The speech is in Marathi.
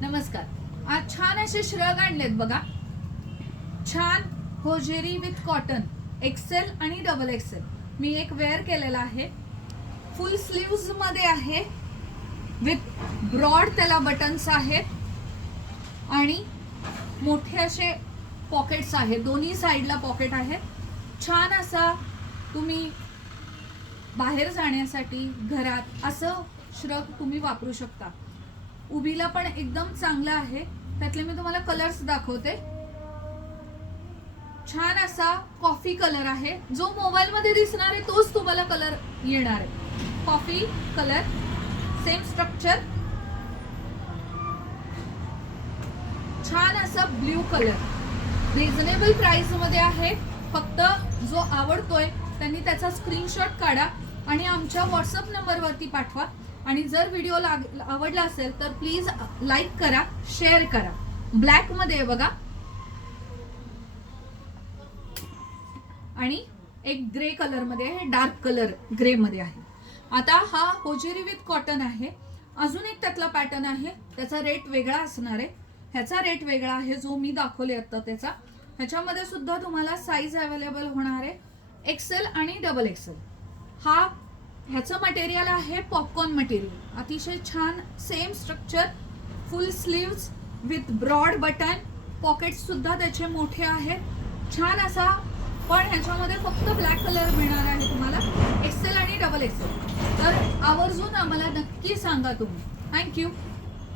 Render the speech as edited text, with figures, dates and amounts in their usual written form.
नमस्कार. आज छान असे श्रग आणलेत बघा. छान होजेरी विथ कॉटन, एक्सेल आणि डबल एक्सेल. मी एक वेअर केलेला आहे. फुल स्लीव्ज मध्ये आहे, विथ ब्रॉड त्याला बटन्स आहेत आणि मोठे असे पॉकेट्स आहेत. दोन्ही साईडला पॉकेट आहे. छान असा तुम्ही बाहेर जाण्यासाठी घरात असं श्रग तुम्ही वापरू शकता. उभीला पण एकदम चांगला आहे. त्यातले मी तुम्हाला कलर्स दाखवते. छान असा कॉफी कलर आहे. जो मोबाईल मध्ये दिसणार आहे तोच तुम्हाला कलर येणार आहे. Coffee colour, same structure. छान असा ब्ल्यू कलर, रिझनेबल प्राइस मध्ये आहे. फक्त जो आवडतोय त्यांनी त्याचा स्क्रीनशॉट काढा आणि आमच्या व्हॉट्सअप नंबरवरती पाठवा. आणि जर व्हिडिओ आवडला असेल तर प्लीज लाईक करा, शेअर करा. ब्लॅक मध्ये बघा आणि एक ग्रे कलर मध्ये आहे, डार्क कलर ग्रे मध्ये आहे. आता हा होजेरी विथ कॉटन आहे. अजून एक त्यातला पॅटर्न आहे, त्याचा रेट वेगळा असणार आहे. ह्याचा रेट वेगळा आहे जो मी दाखवले आता त्याचा. ह्याच्यामध्ये सुद्धा तुम्हाला साईज अवेलेबल होणार आहे, एक्सेल आणि डबल एक्सेल. ह्याचं मटेरियल आहे पॉपकॉर्न मटेरियल. अतिशय छान, same structure, full sleeves with broad button, pockets सुद्धा त्याचे मोठे आहेत. छान असा, पण ह्याच्यामध्ये फक्त ब्लॅक कलर मिळणार आहे तुम्हाला, एक्सेल आणि डबल एक्सेल. तर आवर्जून आम्हाला नक्की सांगा तुम्ही. थँक्यू.